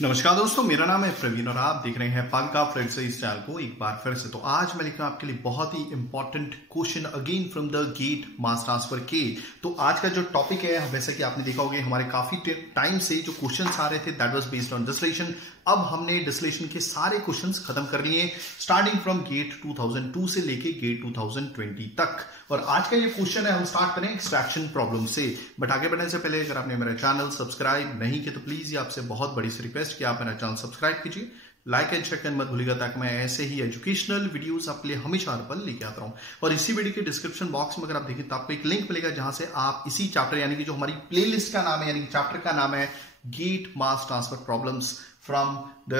नमस्कार दोस्तों, मेरा नाम है प्रवीण और आप देख रहे हैं पंका फ्रेंड से इस चैनल को एक बार फिर से। तो आज मैं लेकर आपके लिए बहुत ही important question again from the GATE mass transfer के। तो आज का जो टॉपिक है, वैसे कि आपने देखा होगा हमारे काफी टाइम से जो क्वेश्चंस आ रहे थे that was based on distillation. अब हमने डिस्टिलेशन के सारे क्वेश्चंस खत्म कर लिए स्टार्टिंग फ्रॉम गेट 2002 से लेके गेट 2020 तक। और आज का ये क्वेश्चन है, हम स्टार्ट करें एक्सट्रैक्शन प्रॉब्लम से। बट आगे बढ़ने से पहले अगर आपने मेरा चैनल सब्सक्राइब नहीं किया तो प्लीज ये आपसे बहुत बड़ी सी रिक्वेस्ट कि आप मेरा चैनल सब्सक्राइब कीजिए, लाइक एंड शेयर मत भूलिएगा, ताकि मैं ऐसे ही एजुकेशनल वीडियोस आपके लिए हमेशा हर पल लेके आता रहूं। और इसी वीडियो के डिस्क्रिप्शन बॉक्स में अगर आप देखें तो आपको एक लिंक मिलेगा जहां से आप इसी चैप्टर यानी कि जो हमारी प्लेलिस्ट का नाम है, यानी कि चैप्टर का नाम है GATE mass transfer problems from the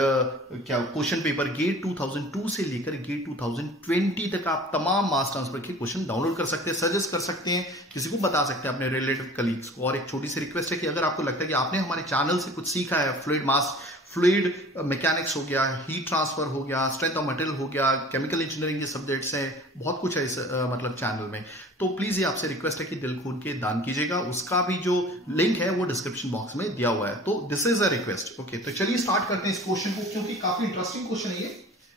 question paper GATE 2002 से लेकर गेट 2020 तक आप तमाम मास ट्रांसफर के क्वेश्चन डाउनलोड कर सकते हैं, सजेस्ट कर सकते हैं, किसी को बता सकते हैं अपने रिलेटिव कलीग्स को। और एक छोटी सी रिक्वेस्ट है कि अगर आपको लगता है कि आपने हमारे चैनल से कुछ सीखा है, फ्लूइड मैकेनिक्स हो गया, हीट ट्रांसफर हो गया, स्ट्रेंथ ऑफ मटेरियल हो गया, केमिकल इंजीनियरिंग के सब्जेक्ट्स हैं, बहुत कुछ है इस मतलब चैनल में, तो प्लीज ये आपसे रिक्वेस्ट है कि दिल खोल के दान कीजिएगा। उसका भी जो लिंक है वो डिस्क्रिप्शन बॉक्स में दिया हुआ है। तो this is a request. Okay, तो चलिए स्टार्ट करते हैं इस क्वेश्चन को, क्योंकि काफी इंटरेस्टिंग क्वेश्चन है ये।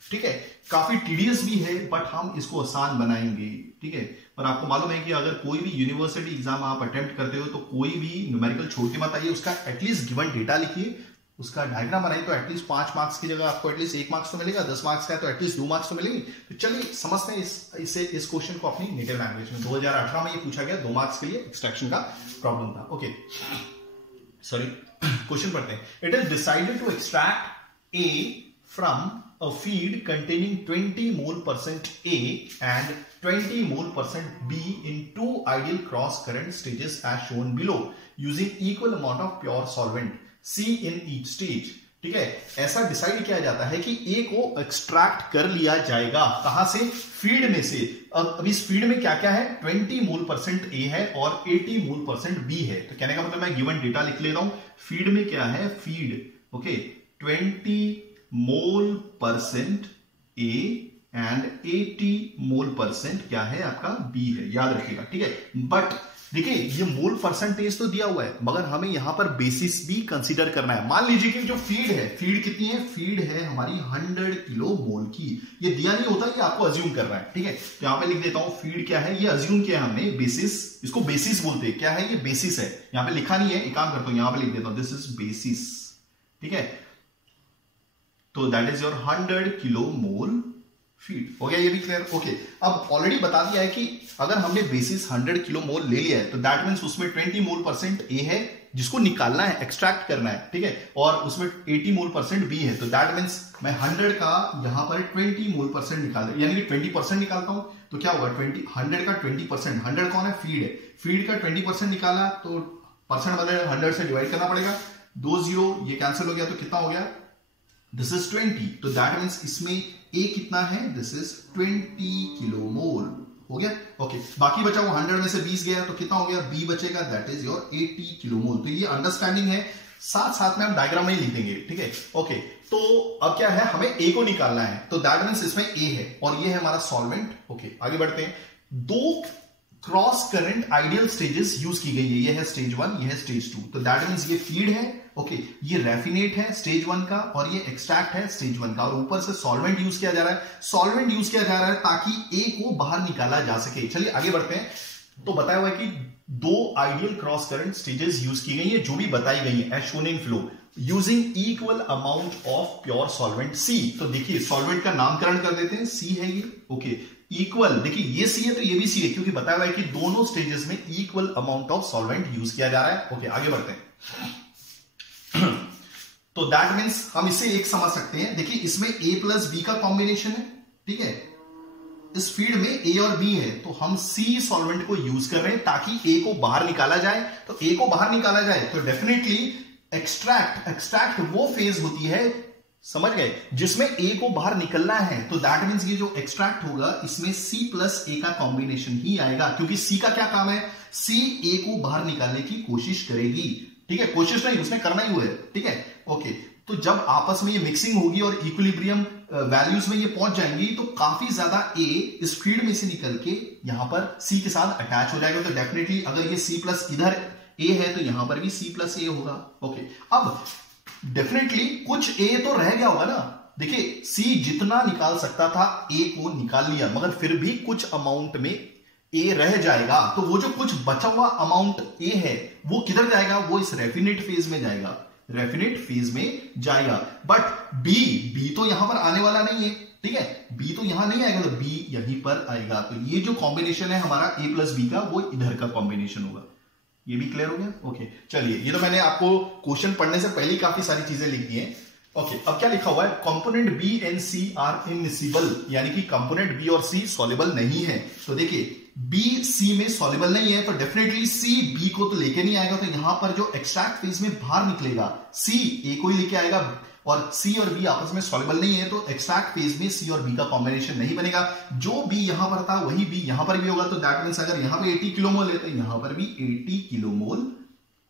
ठीक है, काफी टीडियस भी है बट हम इसको आसान बनाएंगे। ठीक है, और आपको मालूम है कि अगर कोई भी यूनिवर्सिटी एग्जाम आप अटेम्प्ट करते हो तो कोई भी न्यूमेरिकल छोड़ के मत आइए, उसका एटलीस्ट गिवन डेटा लिखिए, उसका डायग्राम बनाइए, तो एटलीस्ट 5 मार्क्स की जगह आपको एटलीस्ट 1 मार्क्स तो मिलेगा, 10 मार्क्स का है तो एटलीस्ट 2 मार्क्स तो मिलेंगे। तो चलिए समझते हैं इस क्वेश्चन को अपनी नेटिव लैंग्वेज में। 2018 में ये पूछा गया, 2 मार्क्स के लिए एक्सट्रैक्शन का प्रॉब्लम था। ओके, सॉरी, क्वेश्चन पढ़ते हैं। It is decided to extract A from a feed containing 20 mole% A and 20 mole% B in 2 ideal cross current stages as shown below using equal amount of pure solvent C in each stage। ठीक है, ऐसा decide किया जाता है कि A को extract कर लिया जाएगा। कहां से? फीड में से। अब इस फीड में क्या क्या है? 20 मोल% A है और 80 मोल% B है। तो कहने का मतलब मैं गिवन डेटा लिख ले रहा हूं। फीड में क्या है? Feed, okay, 20 mole% A and 80 मोल% क्या है? आपका B है, याद रखिएगा। ठीक है, बट देखिए ये मोल परसेंटेज तो दिया हुआ है, मगर हमें यहां पर बेसिस भी कंसीडर करना है। मान लीजिए कि जो फीड है, फीड कितनी है? फीड है हमारी 100 किलो मोल की। ये दिया नहीं होता, ये आपको अज्यूम करना है। ठीक है, तो यहां पे लिख देता हूं फीड क्या है, ये अज्यूम किया हमने, बेसिस, इसको बेसिस बोलते हैं। क्या है ये? बेसिस है। यहां पे लिखा नहीं है, एक काम करता हूं, यहां पे लिख देता हूं दिस इज बेसिस। ठीक है, तो that is your 100 kilo mole feed. हो गया ये भी क्लियर? ओके, अब ऑलरेडी बता दिया है कि अगर हमने बेसिस 100 किलो मोल ले लिया है तो दैट मींस उसमें 20 मोल% A है जिसको निकालना है, एक्सट्रैक्ट करना है। ठीक है, और उसमें 80 मोल% B है, तो दैट मींस मैं 100 का यहां पर 20 मोल% निकाल, यानी कि 20% निकालता हूं तो क्या होगा? 100 का 20%, 100 कौन है? फीड है। फीड का 20% निकाला तो परसेंट बदले 100 से डिवाइड करना पड़ेगा, 2 0 ये कैंसिल हो गया, तो कितना हो गया? दिस इज 20, तो दैट मींस इसमें A कितना है? This is 20 kilo mole. हो गया? ओके, बाकी बचा वो 100 में से 20 गया तो कितना हो गया? B बचेगा, that is your 80 kilo mole. तो ये अंडरस्टैंडिंग है, साथ साथ में हम डायग्राम में ही लिख देंगे। ठीक है, ओके, तो अब क्या है? हमें A को निकालना है, तो दैट मींस इसमें A है और ये है हमारा सॉल्वेंट। ओके, आगे बढ़ते हैं। 2 cross current ideal stages use की गई है, ये है स्टेज 1, ये है स्टेज 2, तो दैट मींस ये फीड है, ओके, ये रैफिनेट है स्टेज 1 का और ये एक्सट्रैक्ट है स्टेज 1 का, और ऊपर से सॉल्वेंट यूज किया जा रहा है। सॉल्वेंट यूज किया जा रहा है ताकि A को बाहर निकाला जा सके। चलिए आगे बढ़ते हैं। तो बताया हुआ है कि 2 ideal cross current stages use की गई है, जो भी बताई गई है as shown in flow, using equal amount of pure solvent C। तो देखिए सॉल्वेंट का नामकरण कर देते हैं, C है ये। ओके, इक्वल, देखिए ये C है तो ये भी C है, क्योंकि बताया हुआ है कि दोनों स्टेजेस में equal amount of solvent use किया जा रहा है। ओके, आगे बढ़ते हैं। तो दैट मींस हम इसे एक समझ सकते हैं। देखिए इसमें A प्लस B का कॉम्बिनेशन है। ठीक है, इस फीड में A और B है, तो हम C सॉल्वेंट को यूज कर रहे हैं ताकि A को बाहर निकाला जाए। तो A को बाहर निकाला जाए तो डेफिनेटली एक्सट्रैक्ट वो फेज होती है, समझ गए, जिसमें A को बाहर निकलना है। तो दैट मींस ये जो एक्सट्रैक्ट होगा इसमें C प्लस A का कॉम्बिनेशन ही आएगा, क्योंकि C का क्या काम है? C A को बाहर निकालने की कोशिश करेगी। ठीक है, कोशिश नहीं, उसने करना ही हुआ है। ठीक है, ओके, तो जब आपस में ये मिक्सिंग होगी और इक्विलिब्रियम वैल्यूज में ये पहुंच जाएंगी तो काफी ज्यादा A इस फीड में से निकल के यहां पर C के साथ अटैच हो जाएगा। तो डेफिनेटली अगर ये C प्लस इधर A है तो यहां पर भी C प्लस A होगा। ओके, अब डेफिनेटली कुछ ए तो रह गया होगा ना। देखिए सी जितना निकाल सकता था ए को निकाल लिया, मगर फिर भी कुछ अमाउंट में ए रह जाएगा। तो वो जो कुछ बचा हुआ अमाउंट ए है वो किधर जाएगा, वो इस रेफिनेट फेज में जाएगा, रेफिनेट फेज में जाएगा। बट बी तो यहां पर आने वाला नहीं है, ठीक है, बी तो यहां नहीं आएगा, तो बी यहीं पर आएगा। तो ये जो कॉम्बिनेशन है हमारा ए प्लस बी का, वो इधर का कॉम्बिनेशन होगा। ये भी क्लियर हो गया? ओके चलिए, ये तो मैंने आपको क्वेश्चन पढ़ने से पहले काफी सारी चीजें लिख दी हैं। ओके अब क्या लिखा हुआ है, component B and C are immiscible, यानी कि कंपोनेंट बी और सी सॉल्युबल नहीं है। तो देखिए बी सी में सॉल्युबल नहीं है, तो डेफिनेटली सी बी को तो लेके नहीं आएगा। तो यहां पर जो एक्सट्रैक्ट फेज में बाहर निकलेगा सी ए को ही लेके आएगा, और सी और बी आपस में सॉल्युबल नहीं है, तो एक्सट्रैक्ट फेज में सी और बी का कॉम्बिनेशन नहीं बनेगा। जो बी यहां पर था वही बी यहां पर भी होगा। तो दैट मींस अगर यहां पे 80 किलोमोल है तो यहां पर भी 80 किलोमोल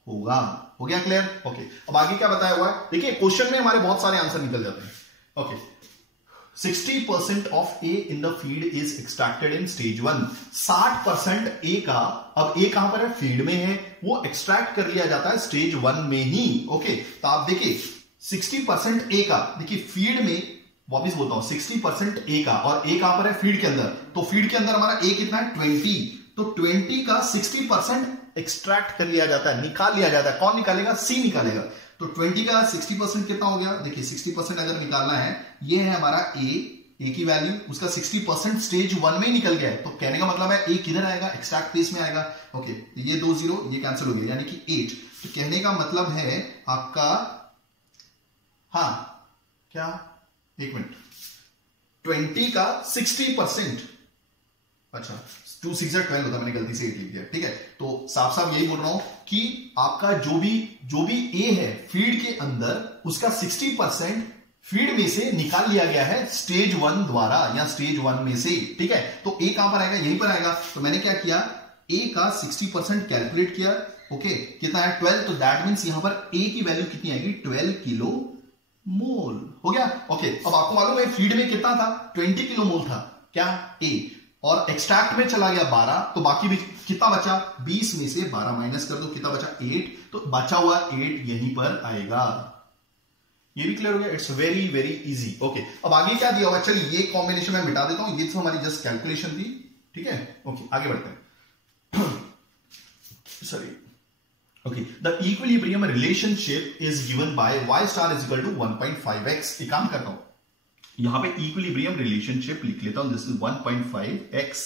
होगा। हो गया क्लियर? ओके अब आगे क्या बताया हुआ है, देखिए क्वेश्चन में हमारे बहुत सारे आंसर निकल जाते हैं। Okay 60% of A in the feed is extracted in stage 1। 60% ए का, अब ए कहां पर है, फीड में है, वो एक्सट्रैक्ट कर लिया जाता है स्टेज 1 में ही। ओके तो आप देखिए 60% ए का, देखिए फीड में, वापिस बोलता हूं 60% ए का, और ए कहां पर है, फीड के अंदर। तो फीड के अंदर हमारा ए कितना है, 20। तो 20 का 60% एक्सट्रैक्ट कर लिया जाता है, निकाल लिया जाता है। कौन निकालेगा, सी निकालेगा। तो 20 का 60% कितना हो गया, देखिए 60% अगर निकालना है, ये है हमारा ए की वैल्यू, उसका 60% स्टेज 1 में ही निकल गया है। तो कहने का मतलब है ए किधर आएगा, एक्सट्रैक्ट फेज में आएगा। ओके ये 2 0 ये कैंसिल हो गया, यानी कि 8। तो कहने का मतलब है आपका, हाँ क्या, एक मिनट, 20 का 60%, अच्छा 2 6 12 होता, मैंने गलती से 8 लिख दिया, ठीक है। तो साफ साफ यही बोल रहा हूं कि आपका जो भी ए है फीड के अंदर, उसका 60% फीड में से निकाल लिया गया है स्टेज 1 द्वारा, या स्टेज 1 में से, ठीक है। तो ए कहां पर आएगा, यहीं पर आएगा। तो मैंने क्या किया, ए का 60% कैलकुलेट किया। ओके कितना है, 12। तो दैट मींस यहां पर ए की वैल्यू कितनी आएगी, 12 किलो मोल। हो गया? ओके अब आपको मालूम है फीड में कितना था, 20 किलो मोल था, क्या, ए, और एक्सट्रैक्ट में चला गया 12, तो बाकी भी कितना बचा, 20 में से 12 माइनस कर दो, कितना बचा, 8। तो बचा हुआ 8 यहीं पर आएगा। ये भी क्लियर हो गया? It's very very easy. Okay अब आगे क्या दिया हुआ, चलिए ये कॉम्बिनेशन मैं मिटा देता हूं, ये तो हमारी जस्ट कैलकुलेशन थी, ठीक है। ओके आगे बढ़ते हैं। Sorry, okay the equilibrium relationship is given by y star is equal to 1.5x। एक काम करता हूं, यहां पे इक्विलिब्रियम रिलेशनशिप लिख लेता हूं, दिस इज 1.5x।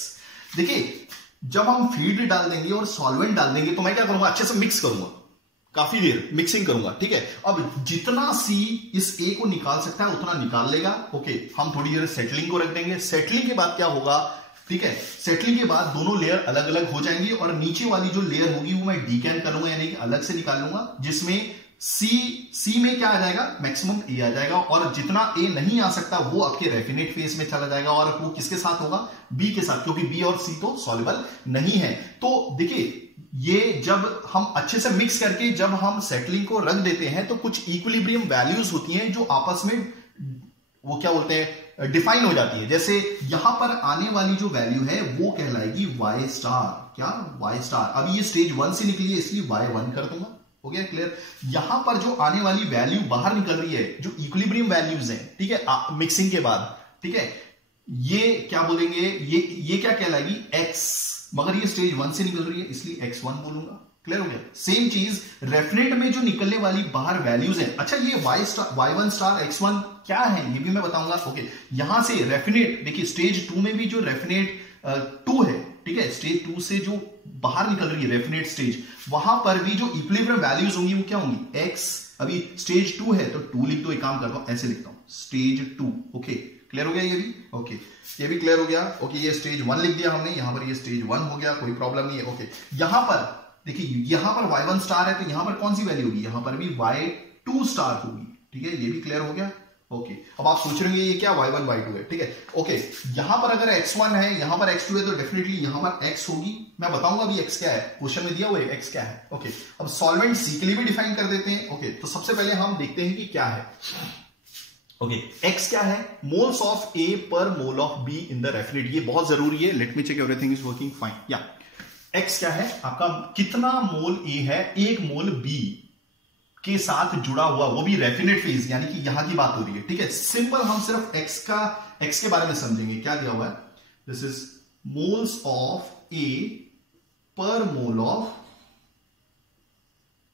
देखिए जब हम फीड डाल देंगे और सॉल्वेंट डाल देंगे, तो मैं क्या करूंगा, अच्छे से मिक्स करूंगा, काफी देर मिक्सिंग करूंगा, ठीक है। अब जितना सी इस ए को निकाल सकता है उतना निकाल लेगा। ओके हम थोड़ी देर सेटलिंग को रख देंगे। सेटलिंग के बाद क्या होगा, ठीक है, सेटलिंग के बाद दोनों लेयर अलग अलग हो जाएंगी, और नीचे वाली जो लेयर होगी वो मैं डीकैन करूंगा, यानी कि अलग से निकाल लूंगा, जिसमें सी में क्या आ जाएगा, मैक्सिमम ए आ जाएगा, और जितना ए नहीं आ सकता वो आपके रेफिनेट फेज में चला जाएगा, और वो किसके साथ होगा, बी के साथ, क्योंकि बी और सी तो सॉल्युबल नहीं है। तो देखिए ये जब हम अच्छे से मिक्स करके जब हम सेटलिंग को रख देते हैं, तो कुछ इक्विलिब्रियम वैल्यूज होती हैं जो आपस में, वो क्या बोलते हैं, डिफाइन हो जाती है। जैसे यहां पर आने वाली जो वैल्यू है वो कहलाएगी y स्टार, क्या, y स्टार। अभी ये स्टेज 1 से निकली है, इसलिए y1 कर दूंगा। हो गया क्लियर? यहां पर जो आने वाली वैल्यू बाहर निकल रही है, जो इक्विलिब्रियम वैल्यूज हैं, ठीक है, मिक्सिंग के बाद, ठीक है, ये क्या बोलेंगे, ये क्या कहलाएगी, x, मगर ये स्टेज 1 से निकल रही है, इसलिए x1 बोलूंगा। क्लियर हो गया? सेम चीज रेफिनेट में जो निकलने वाली बाहर वैल्यूज हैं, अच्छा ये y1 स्टार x1 क्या है ये भी मैं बताऊंगा। ओके यहां से रेफिनेट, देखिए स्टेज 2 में भी जो रेफिनेट 2 है, ठीक है, स्टेज 2 से जो बाहर निकल रही है रेफिनेट स्टेज, वहां पर भी जो इक्विलिब्रियम वैल्यूज होंगी वो क्या होंगी, x। अभी स्टेज 2 है तो 2 लिख दो, एक काम करता हूं ऐसे लिखता हूं, स्टेज 2। ओके क्लियर हो गया ये भी? ओके ये भी क्लियर हो गया। ओके ये स्टेज 1 लिख दिया हमने, यहां पर ये स्टेज 1 हो गया, कोई प्रॉब्लम नहीं है। ओके यहां पर देखिए, यहां पर y1 स्टार है, तो यहां पर कौन सी वैल्यू होगी, यहां पर भी y2 स्टार होगी, ठीक है, ये भी क्लियर हो गया। ओके अब आप सोच रहे होंगे ये क्या, y1 y2 है, ठीक है। ओके यहां पर अगर x1 है, यहां पर x2 है, तो डेफिनेटली यहां पर x होगी। मैं बताऊंगा अभी x क्या है, क्वेश्चन में दिया हुआ है x क्या है। ओके अब सॉल्वेंट सी के लिए भी डिफाइन कर देते हैं। ओके तो सबसे पहले हम देखते हैं कि क्या है। ओके x क्या है, मोल्स ऑफ a पर mole of b in the raffinate. ये बहुत जरूरी है, let me check everything is working fine. या x क्या है आपका, कितना मोल a है, 1 मोल b, के साथ जुड़ा हुआ, वो भी रेफिनेट फेज, यानी कि यहां की बात हो रही है, ठीक है। सिंपल हम सिर्फ एक्स के बारे में समझेंगे। क्या दिया हुआ है, दिस इज मोल्स ऑफ ए पर मोल ऑफ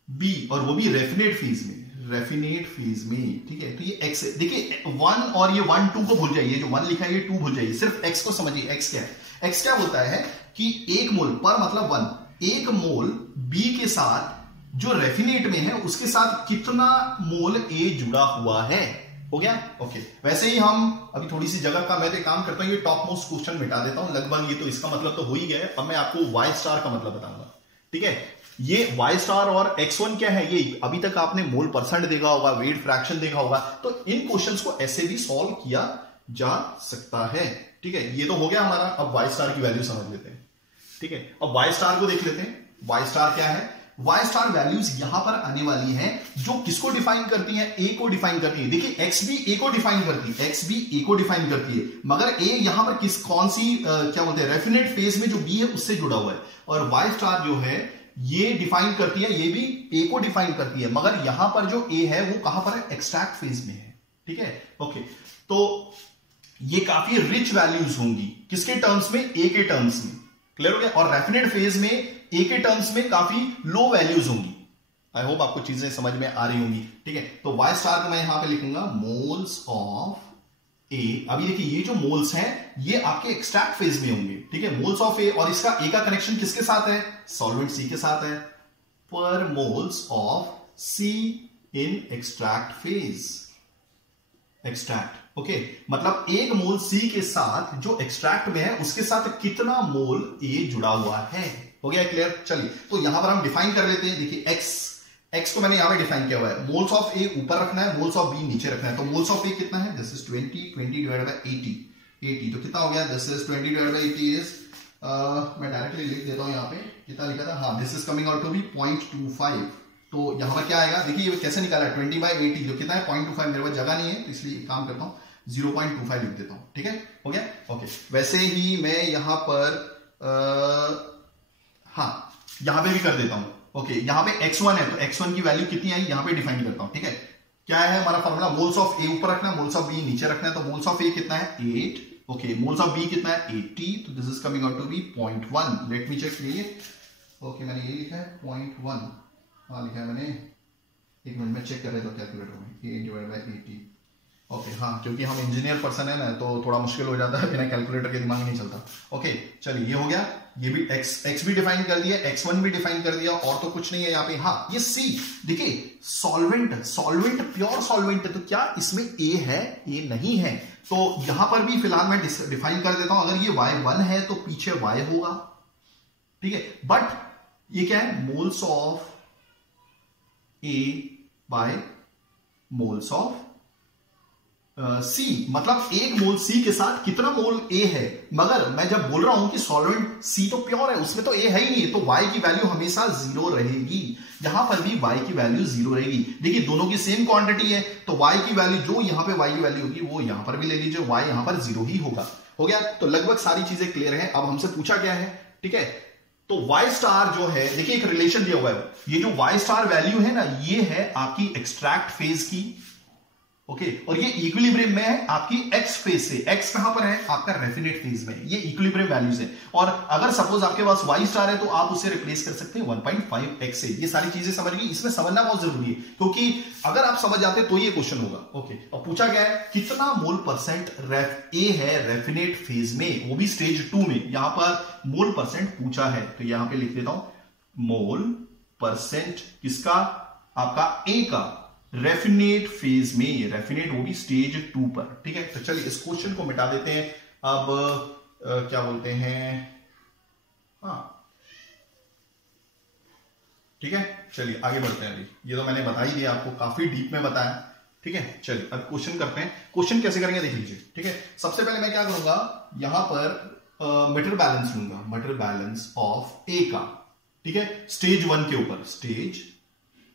बी, और वो भी रेफिनेट फेज में, ठीक है। तो ये एक्स है, देखिए 1 और ये 1 2 को भूल जाइए, जो 1 लिखा है ये 2 भूल जाइए, सिर्फ एक्स को समझिए। एक्स क्या है, एक्स क्या बोलता है कि एक मोल पर मतलब 1, एक मोल बी के साथ जो रेफिनेट में है उसके साथ कितना मोल ए जुड़ा हुआ है। हो गया, ओके। वैसे ही हम अभी थोड़ी सी जगह का मैं तो काम करता हूं, ये टॉप मोस्ट क्वेश्चन मिटा देता हूं लगभग, ये तो इसका मतलब तो हो ही गया है। अब मैं आपको वाई स्टार का मतलब बताऊंगा, ठीक है। ये वाई स्टार और x1 क्या है, ये अभी तक आपने मोल परसेंट देखा होगा, वेट फ्रैक्शन देखा होगा, तो इन क्वेश्चंस को ऐसे भी सॉल्व किया जा सकता है, ठीक है। ये तो हो गया हमारा। अब वाई स्टार की वैल्यू समझ लेते हैं, ठीक है। अब वाई स्टार को देख लेते हैं। वाई स्टार क्या है, वाई स्टार वैल्यूज यहां पर आने वाली हैं, जो किसको डिफाइन करती हैं, ए को डिफाइन करती है। देखिए एक्स भी ए को डिफाइन करती है, एक्स भी ए को डिफाइन करती है, मगर ए यहां पर कौन सी क्या बोलते हैं, रेफिनेट फेज में जो बी है उससे जुड़ा हुआ है। और वाई स्टार जो है ये डिफाइन करती है, ये भी ए को डिफाइन करती है, मगर यहां पर जो ए है वो कहां पर है, एक्सट्रैक्ट फेज में है, ठीक है, ओके। तो ये काफी रिच वैल्यूज होंगी, किसके टर्म्स में, ए के टर्म्स में, क्लियर हो गया। और रेफिनेट फेज में ए के टर्म्स में काफी लो वैल्यूज होंगी। आई होप आपको चीजें समझ में आ रही होंगी, ठीक है। तो वाई स्टार को मैं यहां पे लिखूंगा मोल्स ऑफ ए। अभी देखिए ये जो मोल्स हैं ये आपके एक्सट्रैक्ट फेज में होंगे, ठीक है, मोल्स ऑफ ए। और इसका ए का कनेक्शन किसके साथ है, सॉल्वेंट सी के साथ है, पर moles of C in extract phase, extract, okay. मतलब एक मोल सी के साथ जो एक्सट्रैक्ट में है उसके साथ कितना मोल ए जुड़ा हुआ है। हो गया क्लियर, चलिए। तो यहां पर हम डिफाइन कर लेते हैं। देखिए एक्स को मैंने यहां पे डिफाइन किया हुआ है, मोल्स ऑफ ए ऊपर रखना है, मोल्स ऑफ बी नीचे रखना है। तो मोल्स ऑफ ए कितना है, दिस इज 20 डिवाइडेड बाय 80, तो कितना हो गया, this is 20 divided by 80 is, मैं डायरेक्टली लिख देता हूं यहां पे कितना लिखा था, हाँ, this is coming out to be 0.25। तो यहां पर क्या आएगा, देखिए ये कैसे निकाला है, 20/80 जो कितना है 0.25, मेरे पास जगह नहीं है तो इसलिए काम करता हूं 0.25 लिख देता हूं, ठीक है, हो गया, ओके। वैसे ही मैं यहां पर हाँ यहां पे भी कर देता हूं, ओके। यहां पे x1 है तो x1 की वैल्यू कितनी आई यहां पे डिफाइन करता हूं, ठीक है। क्या है हमारा फॉर्मूला, मोल्स ऑफ ए ऊपर रखना है, मोल्स ऑफ बी नीचे रखना है। तो मोल्स ऑफ ए कितना है 8, ओके, मोल्स ऑफ बी कितना है 80, तो this is coming out to be 0.1। Let me check, okay, मैंने ये लिखा है 0.1, हाँ लिखा है मैंने, एक मिनट में चेक कर रहे तो कैलकुलेटर में, 8 डिवाइड बाय 80, ओके, हाँ, क्योंकि हम इंजीनियर पर्सन है ना तो थोड़ा मुश्किल हो जाता है, बिना कैलकुलेटर के दिमाग नहीं चलता। ओके, चलिए, ये हो गया, ये भी एक्स भी डिफाइन कर दिया, x1 भी डिफाइन कर दिया, और तो कुछ नहीं है यहाँ पे। हाँ, ये सी, देखिए सॉल्वेंट प्योर सॉल्वेंट है, तो क्या इसमें ए है, ए नहीं है, तो यहां पर भी फिलहाल मैं डिफाइन कर देता हूं, अगर ये y1 है तो पीछे y होगा, ठीक है। बट ये क्या है, moles of A by moles of C, मतलब एक मोल सी के साथ कितना मोल ए है। मगर मैं जब बोल रहा हूं कि सॉल्वेंट सी तो प्योर है, उसमें तो ए है ही नहीं, तो y की वैल्यू हमेशा 0 रहेगी। यहां पर भी y की वैल्यू 0 रहेगी। देखिए दोनों की सेम क्वांटिटी है, तो y की वैल्यू, जो यहां पे y की वैल्यू होगी वो यहां पर भी ले लीजिए, y यहां पर 0 ही होगा। हो गया, तो लगभग सारी चीजें क्लियर है। अब हमसे पूछा गया है, ठीक है, तो y स्टार जो है, देखिए एक रिलेशन दिया हुआ है, ये जो y स्टार वैल्यू है ना, ये है आपकी एक्सट्रैक्ट फेज की, ओके, और ये इक्विलिब्रियम में है आपकी एक्स फेज से। एक्स कहां पर है, आपका रेफिनेट फेज में, ये इक्विलिब्रियम वैल्यूज है। और अगर सपोज आपके पास वाई स्टार है तो आप उसे रिप्लेस कर सकते हैं 1.5x से। ये सारी चीजें समझ गई, इसमें समझना बहुत जरूरी है, क्योंकि अगर आप समझ जाते तो ये क्वेश्चन होगा। ओके, अब पूछा गया है कितना मोल परसेंट ए है रेफिनेट फेज में, वो भी स्टेज 2 में। यहां पर मोल परसेंट पूछा है, तो यहां पर लिख देता हूं मोल परसेंट किसका, आपका ए का, रेफिनेट फेज में, रेफिनेट वो भी स्टेज 2 पर, ठीक है। तो चलिए इस क्वेश्चन को मिटा देते हैं। अब क्या बोलते हैं, हाँ ठीक है, चलिए आगे बढ़ते हैं। अभी ये तो मैंने बता ही दिया आपको, काफी डीप में बताया, ठीक है। चलिए अब क्वेश्चन करते हैं। क्वेश्चन कैसे करेंगे देख लीजिए, ठीक है। सबसे पहले मैं क्या करूंगा, यहां पर मीटर बैलेंस लूंगा, मीटर बैलेंस ऑफ ए का, ठीक है, स्टेज 1 के ऊपर, स्टेज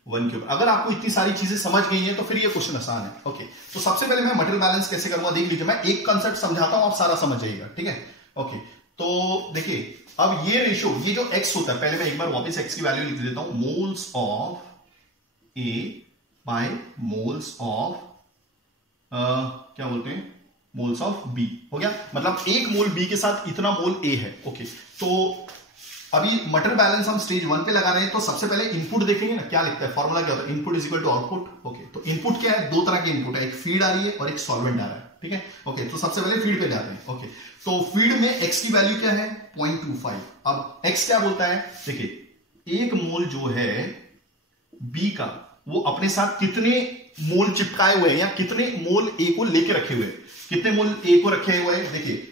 1 के ऊपर। अगर आपको इतनी सारी चीजें समझ गई हैं तो फिर ये क्वेश्चन आसान है। ओके, तो सबसे पहले मैं मटेरियल बैलेंस कैसे करूंगा देख लीजिए। मैं एक कंसेप्ट समझाता हूं, आप सारा समझ जाइएगा, ठीक है। ओके, तो देखिए अब ये रेशियो, ये जो x होता है, पहले मैं एक बार वापस x की वैल्यू लिख देता हूं, moles of A by moles of क्या बोलते हैं, मोल्स ऑफ बी। हो गया, मतलब एक मोल बी के साथ इतना मोल ए है। ओके, तो अभी मटेरियल बैलेंस हम स्टेज 1 पे लगा रहे हैं, तो सबसे पहले इनपुट देखेंगे ना, क्या लिखता है, फॉर्मूला क्या होता है, input is equal to output. Okay, तो इनपुट क्या है, दो तरह के इनपुट है, एक फीड आ रही है और एक सॉल्वेंट आ रहा है। ठीक है, ओके, तो सबसे पहले फीड पे जाते हैं। ओके, तो फीड में एक्स की वैल्यू क्या है, 0.25। अब एक्स क्या बोलता है, देखिए एक मोल जो है बी का, वो अपने साथ कितने मोल चिपकाए हुए हैं या कितने मोल ए को लेके रखे हुए हैं, कितने मोल ए को रखे हुए हैं। देखिए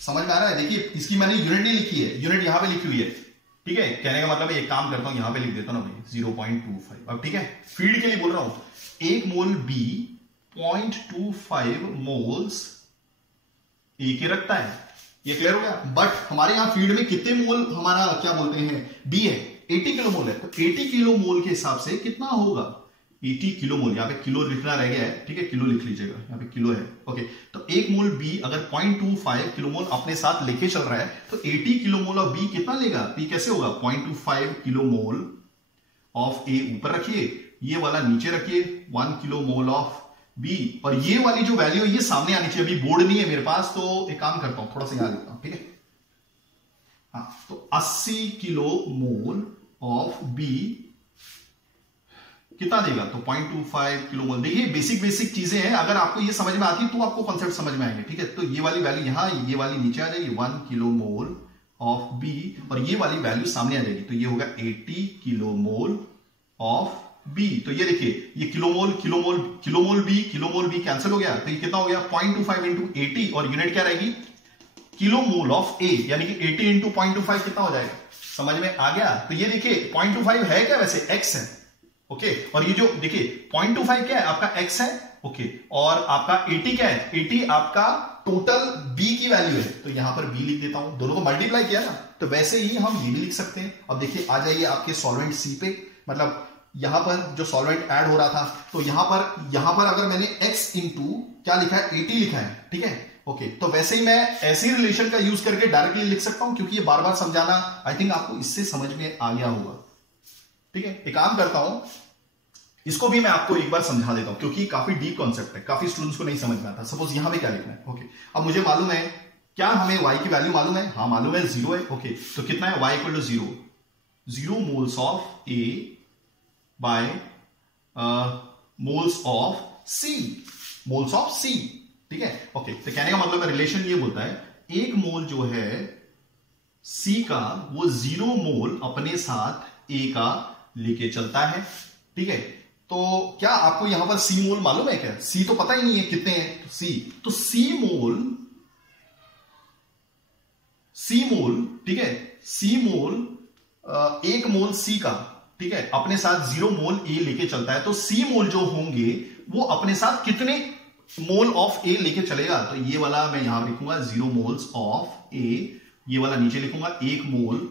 समझ में आ रहा है, देखिए इसकी मैंने यूनिट नहीं लिखी है, यूनिट यहां पे लिखी हुई है। ठीक है, कहने का मतलब एक काम करता हूं, यहां पे लिख देता हूं ना भाई 0.25। अब ठीक है, फीड के लिए बोल रहा हूं, एक मोल बी 0.25 मोल्स ए के रखता है, ये क्लियर हो गया। बट हमारे यहां फीड में कितने मोल हमारा क्या बोलते हैं बी है, 80 किलो मोल है। तो 80 किलो मोल के हिसाब से कितना होगा, 80 किलो मोल, यहाँ पे किलो लिखना रह गया है। ठीक है, किलो लिख लीजिएगा, यहाँ पे किलो है। ओके, तो एक मोल बी अगर 0.25 किलो मोल अपने साथ लेके चल रहा है, तो 80 किलो मोल ऑफ बी कितना लेगा, बी कैसे होगा, 0.25 किलो मोल ऑफ ए ऊपर रखिए, ये वाला नीचे रखिए, 1 किलो मोल ऑफ बी, और ये वाली जो वैल्यू है ये सामने आनी चाहिए। अभी बोर्ड नहीं है मेरे पास, तो एक काम करता हूं, थोड़ा सा याद लिखता हूं। ठीक है, हाँ, तो 80 किलो मोल ऑफ बी कितना देगा, तो 0.25 किलो मोल। देखिए बेसिक चीजें हैं, अगर आपको ये समझ में आती है तो आपको कॉन्सेप्ट समझ में आएंगे। ठीक है, तो ये वाली वैल्यू यहां, ये वाली नीचे आ जाएगी 1 किलो मोल ऑफ बी, और ये वाली वैल्यू सामने आ जाएगी, तो ये होगा 80 किलो मोल ऑफ बी। तो ये देखिए, ये kilo mole kilo mole kilo mole B cancel हो गया, तो ये कितना हो गया 0.25 इंटू 80, और यूनिट क्या रहेगी, किलो मोल ऑफ ए, यानी कि 80 इंटू 0.25 कितना हो जाएगा, समझ में आ गया। तो ये देखिए 0.25 है क्या, वैसे एक्स है। ओके, और ये जो देखिए 0.25 क्या है, आपका x है। ओके, और आपका 80 क्या है, 80 आपका टोटल b की वैल्यू है, तो यहां पर b लिख देता हूं, दोनों को मल्टीप्लाई किया ना, तो वैसे ही हम ये भी लिख सकते हैं। अब देखिए आ जाइए आपके सॉल्वेंट c पे, मतलब यहां पर जो सॉल्वेंट ऐड हो रहा था, तो यहां पर अगर मैंने x इंटू क्या लिखा है, 80 लिखा है। ठीक है, ओके, तो वैसे ही मैं ऐसी रिलेशन का यूज करके डायरेक्टली लिख सकता हूं, क्योंकि ये बार बार समझाना आई थिंक आपको इससे समझ में आ गया होगा। ठीक है, एक काम करता हूं, इसको भी मैं आपको एक बार समझा देता हूं, क्योंकि काफी डीप कॉन्सेप्ट है, काफी स्टूडेंट्स को नहीं समझ में आता। सपोज यहां पे क्या लिखना है, ओके, अब मुझे मालूम है, क्या हमें y की वैल्यू मालूम है, हाँ मालूम है, 0 है। ओके, तो कितना है, y equal to 0, 0 moles of a by moles of c, moles of c। ठीक है, ओके, तो कहने का मतलब रिलेशन ये बोलता है, एक मोल जो है c का, वो 0 मोल अपने साथ a का लेके चलता है। ठीक है, तो क्या आपको यहां पर सी मोल मालूम है क्या, सी तो पता ही नहीं है कितने हैं, तो सी मोल, ठीक है, सी मोल, एक मोल सी का, ठीक है, अपने साथ 0 मोल ए लेके चलता है, तो सी मोल जो होंगे वो अपने साथ कितने मोल ऑफ ए लेके चलेगा, तो ये वाला मैं यहां लिखूंगा 0 मोल्स ऑफ ए, ये वाला नीचे लिखूंगा 1 मोल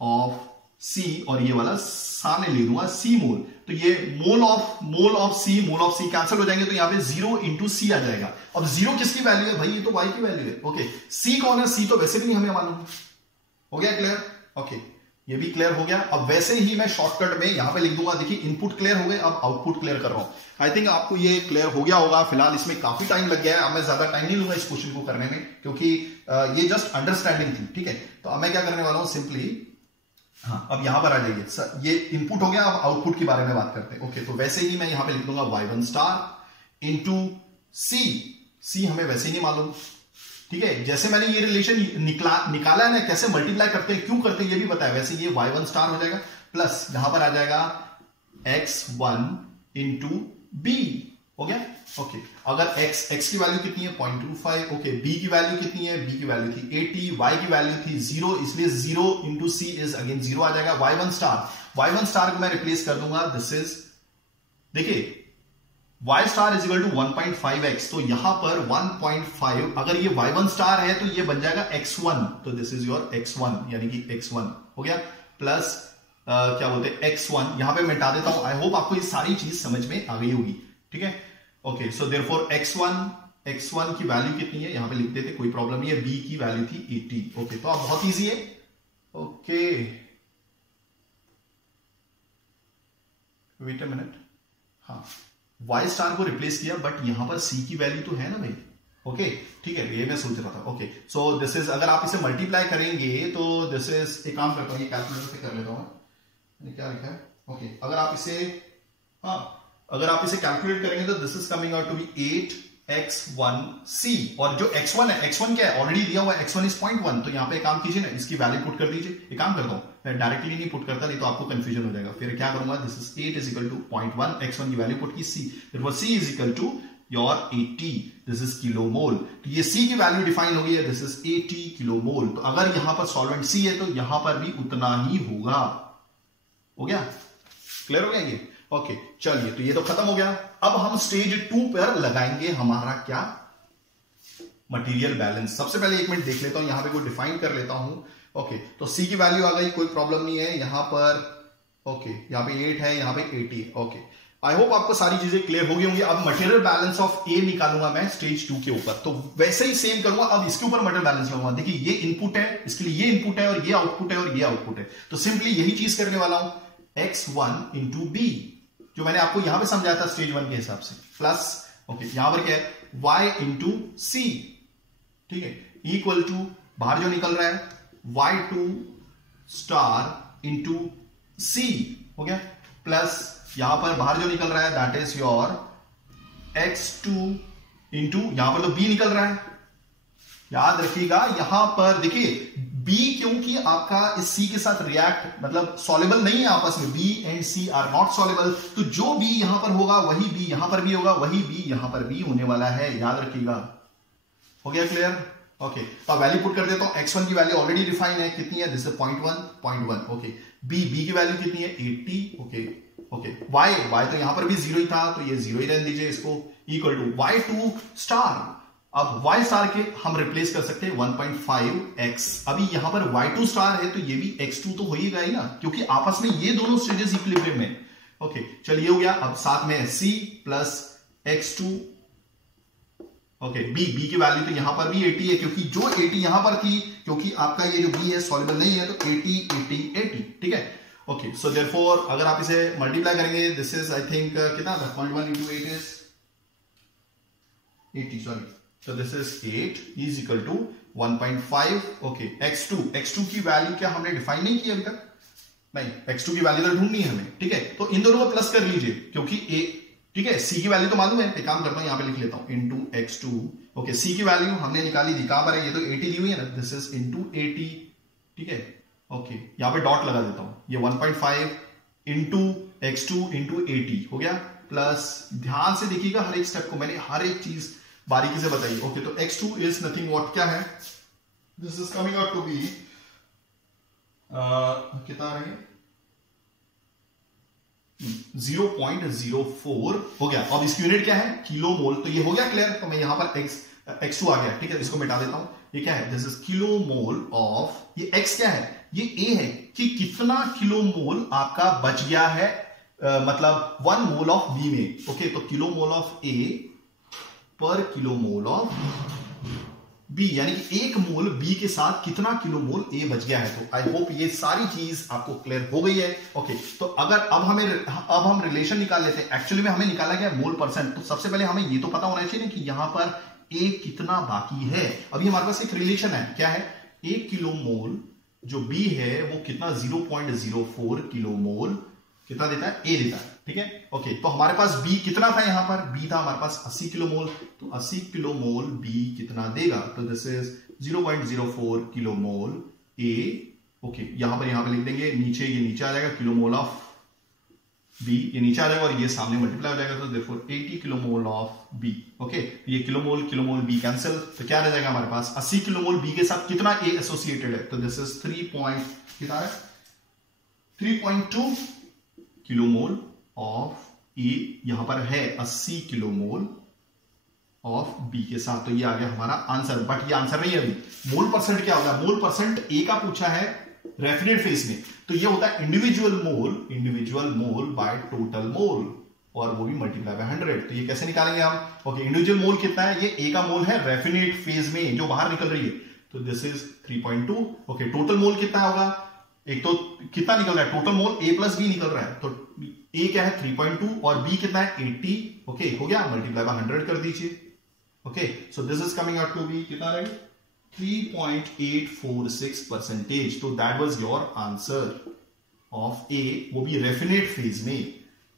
ऑफ सी, और ये वाला सामने ले लूंगा सी मोल। तो ये मोल ऑफ सी कैंसिल हो जाएंगे, तो यहां पे 0 इंटू सी आ जाएगा। अब 0 किसकी वैल्यू है भाई, ये तो y की वैल्यू है। ओके, सी कौन है, सी तो वैसे भी नहीं हमें मालूम। हो गया क्लियर, ओके, ये भी क्लियर हो गया। अब वैसे ही मैं शॉर्टकट में यहां पे लिख दूंगा, देखिए इनपुट क्लियर हो गए, अब आउटपुट क्लियर कर रहा हूं। आई थिंक आपको ये क्लियर हो गया होगा। फिलहाल इसमें काफी टाइम लग गया है, अब मैं ज्यादा टाइम नहीं लूंगा इस क्वेश्चन को करने में, क्योंकि ये जस्ट अंडरस्टैंडिंग थी। ठीक है, तो अब मैं क्या करने वाला हूं, सिंपली, हाँ, अब यहां पर आ जाइए, ये इनपुट हो गया, अब आउटपुट के बारे में बात करते हैं। ओके, तो वैसे ही मैं यहां पे लिख दूंगा y1 स्टार इंटू सी हमें वैसे ही नहीं मालूम। ठीक है, जैसे मैंने ये रिलेशन निकाला है ना, कैसे मल्टीप्लाई करते हैं, क्यों करते हैं, ये भी बताया। वैसे ये y1 स्टार हो जाएगा, प्लस यहां पर आ जाएगा x1 इंटू बी। हो गया, ओके, अगर x की वैल्यू कितनी है 0.25, ओके, b की वैल्यू कितनी है, b की वैल्यू थी 80, y की वैल्यू थी 0, इसलिए 0 इंटू सी इज अगेन 0 आ जाएगा। y1 स्टार को मैं रिप्लेस कर दूंगा, दिस इज, देखिए y star is equal to 1.5x, तो यहां पर 1.5, अगर ये y1 स्टार है तो ये बन जाएगा x1, तो दिस इज योर x1, यानी कि x1 हो गया, प्लस क्या बोलते हैं x1, यहां पे मिटा देता हूं। आई होप आपको ये सारी चीज समझ में आ गई होगी। ठीक है, ओके, सो देयरफॉर x1 की वैल्यू कितनी है, यहां पे लिख देते, कोई प्रॉब्लम नहीं है, b की वैल्यू थी 80। ओके, तो अब बहुत इजी है। ओके, वेट अ मिनट, हाँ वाई स्टार को रिप्लेस किया, बट यहां पर सी की वैल्यू तो है ना भाई। ओके ठीक है, ये मैं सोच रहा था। ओके सो दिस इज, अगर आप इसे मल्टीप्लाई करेंगे तो दिस इज, एक काम करता हूं ये कैलकुलेटर से कर लेता हूं, क्या लिखा है। ओके अगर आप इसे, हाँ अगर आप इसे कैलकुलेट करेंगे तो this is coming out to be 8x1c, और जो x1 है, x1 क्या है ऑलरेडी दिया हुआ है, x1 इज 0.1, तो यहाँ पे काम कीजिए ना, इसकी वैल्यू पुट कर दीजिए। एक काम करता हूं मैं डायरेक्टली नहीं पुट करता, नहीं तो आपको कंफ्यूजन हो जाएगा। फिर क्या करूंगा, this is 8 is equal to 0.1, x1 की वैल्यू पुट की c, फिर c is equal to your 80, this is kilomole. तो ये c की वैल्यू डिफाइन हो गई है, दिस इज 80 किलोमोल। तो अगर यहां पर सॉल्वेंट c है तो यहां पर भी उतना ही होगा। हो गया, क्लियर हो गया ये। ओके चलिए, तो ये तो खत्म हो गया। अब हम स्टेज 2 पर लगाएंगे हमारा क्या, मटेरियल बैलेंस। सबसे पहले एक मिनट देख लेता हूं, यहां पे कोई डिफाइन कर लेता हूं। ओके तो c की वैल्यू आ गई, कोई प्रॉब्लम नहीं है यहां पर। ओके यहां पे 8 है, यहां पे 80 है। ओके आई होप आपको सारी चीजें क्लियर हो गई होंगी। अब मटेरियल बैलेंस ऑफ ए निकालूंगा मैं स्टेज 2 के ऊपर, तो वैसे ही सेम करूंगा। अब इसके ऊपर मटेरियल बैलेंस लगाऊंगा। देखिए ये इनपुट है, इसके लिए ये इनपुट है, और ये आउटपुट है, और ये आउटपुट है। तो सिंपली यही चीज करने वाला हूं, x1 इंटू बी, जो मैंने आपको यहां पे समझाया था स्टेज 1 के हिसाब से, प्लस ओके यहां पर क्या है, y इंटू सी, ठीक है, इक्वल टू बाहर जो निकल रहा है y2 स्टार इंटू सी, हो गया, प्लस यहां पर बाहर जो निकल रहा है that is your x2 into, यहां पर तो b निकल रहा है, याद रखिएगा। यहां पर देखिए b, क्योंकि आपका इस c के साथ रिएक्ट मतलब सॉल्युबल नहीं है आपस में, b and c are not soluble, तो जो b यहां पर होगा वही b यहां पर भी होगा, वही b यहां पर भी होने वाला है, याद रखिएगा। हो गया क्लियर। ओके तो वैल्यू पुट कर देता हूं। x1 की वैल्यू ऑलरेडी डिफाइन है, कितनी है, दिस इज 0.1 ओके। b की वैल्यू कितनी है, 80 ओके ओके। y तो यहां पर भी 0 ही था, तो ये 0 ही रहने दीजिए इसको, इक्वल टू y2 स्टार। अब y स्टार के हम रिप्लेस कर सकते हैं 1.5x। अभी यहां पर y2 स्टार है तो ये भी x2 तो हो ही गया ना, क्योंकि आपस में ये दोनों स्टेजेस इक्विलिब्रियम में। ओके चलिए हो गया। अब साथ में c plus x2 okay. b की वैल्यू तो यहां पर भी 80 है, क्योंकि जो 80 यहां पर थी, क्योंकि आपका ये जो b है सॉल्युबल नहीं है, तो 80 80 80, ठीक है। ओके सो देयरफॉर अगर आप इसे मल्टीप्लाई करेंगे, दिस इज आई थिंक कितना था, 0.1 into 8 is 80, sorry, so this is 8 is equal to 1.5 okay. x2 की वैल्यू क्या हमने डिफाइन नहीं की अभी तक, नहीं, x2 की वैल्यू तो ढूंढनी है हमें, ठीक है। तो इन दोनों को प्लस कर लीजिए, क्योंकि a, ठीक है, c की वैल्यू तो मालूम है, एक काम करता हूं यहां पे लिख लेता हूं इनटू x2 ओके। c की वैल्यू हमने निकाली थी, कहां पर है, ये तो 80 दी हुई है ना, दिस इज इनटू 80, ठीक है ओके। यहां पे डॉट लगा देता हूं, ये 1.5 इंटू x2 इंटू 80 हो गया, प्लस ध्यान से देखिएगा हर एक स्टेप को, मैंने हर एक चीज बारीकी से बताइए। ओके तो x2 इज नथिंग व्हाट, क्या है, this is coming out to be कितना आ रही है, 0.04 हो गया। अब इसकी यूनिट क्या है, किलो मोल, तो ये हो गया क्लियर। तो मैं यहां पर x2 आ गया, ठीक है, इसको मिटा देता हूं। ये क्या है, this is kilo mole of, ये x क्या है, ये a है, कि कितना किलो मोल आपका बच गया है, मतलब 1 मोल ऑफ b में। ओके तो किलो मोल ऑफ a पर किलो मोल ऑफ b, यानी कि 1 मोल b के साथ कितना किलो मोल a बच गया है। तो आई होप ये सारी चीज आपको क्लियर हो गई है। ओके तो अगर अब हम रिलेशन निकाल लेते हैं। एक्चुअली में हमें निकाला गया मोल परसेंट, तो सबसे पहले हमें ये तो पता होना चाहिए कि यहां पर a कितना बाकी है। अभी हमारे पास एक रिलेशन है, क्या है, 1 किलो मोल जो b है वो कितना, 0.04 किलो मोल कितना देता है, a देता है, ठीक है ओके। तो हमारे पास b कितना था, यहां पर b था हमारे पास 80 किलो मोल, तो 80 किलो मोल b कितना देगा, तो this is 0.04 kilo mole a okay. यहां पर लिख देंगे, नीचे ये नीचे आ जाएगा, किलो मोल ऑफ b ये नीचे आ जाएगा और ये सामने मल्टीप्लाई हो जाएगा, तो therefore 80 kilo mole of b okay. ये किलो मोल b कैंसिल, तो क्या रह जाएगा हमारे पास, 80 किलो मोल b के साथ कितना a एसोसिएटेड है, तो this is 3.2 kilo mole of A, यहां पर है 80 किलो मोल ऑफ बी के साथ। तो ये आ गया हमारा आंसर, बट ये आंसर नहीं है अभी। मोल परसेंट क्या होगा, मोल परसेंट ए का पूछा है रेफिनेट फेज में, तो ये होता है individual mole by total mole, और वो भी मल्टीप्लाई बाय 100। तो ये कैसे निकालेंगे हम, ओके इंडिविजुअल मोल कितना है, ये ए का मोल है रेफिनेट फेज में जो बाहर निकल रही है, तो this is 3.2 okay. Total mole कितना होगा, एक तो कितना निकल रहा है total mole, A plus B निकल रहा है, तो A क्या है 3.2 और B कितना है 80। ओके हो गया, मल्टीप्लाई बाय 100 कर दीजिए। Okay so this is coming out to be कितना रहेगा 3.846%। तो that was your answer of A, वो भी रेफिनेट फेज में।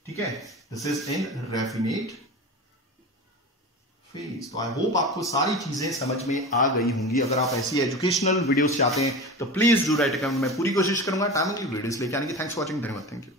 ठीक है, this is in raffinate phase. तो आई होप आपको सारी चीजें समझ में आ गई होंगी। अगर आप ऐसी एजुकेशनल वीडियोस चाहते हैं तो please do right a comment. मैं पूरी कोशिश करूंगा टाइमली वीडियोस लेके आने की। थैंक्स फॉर वॉचिंग, धन्यवाद, थैंक यू।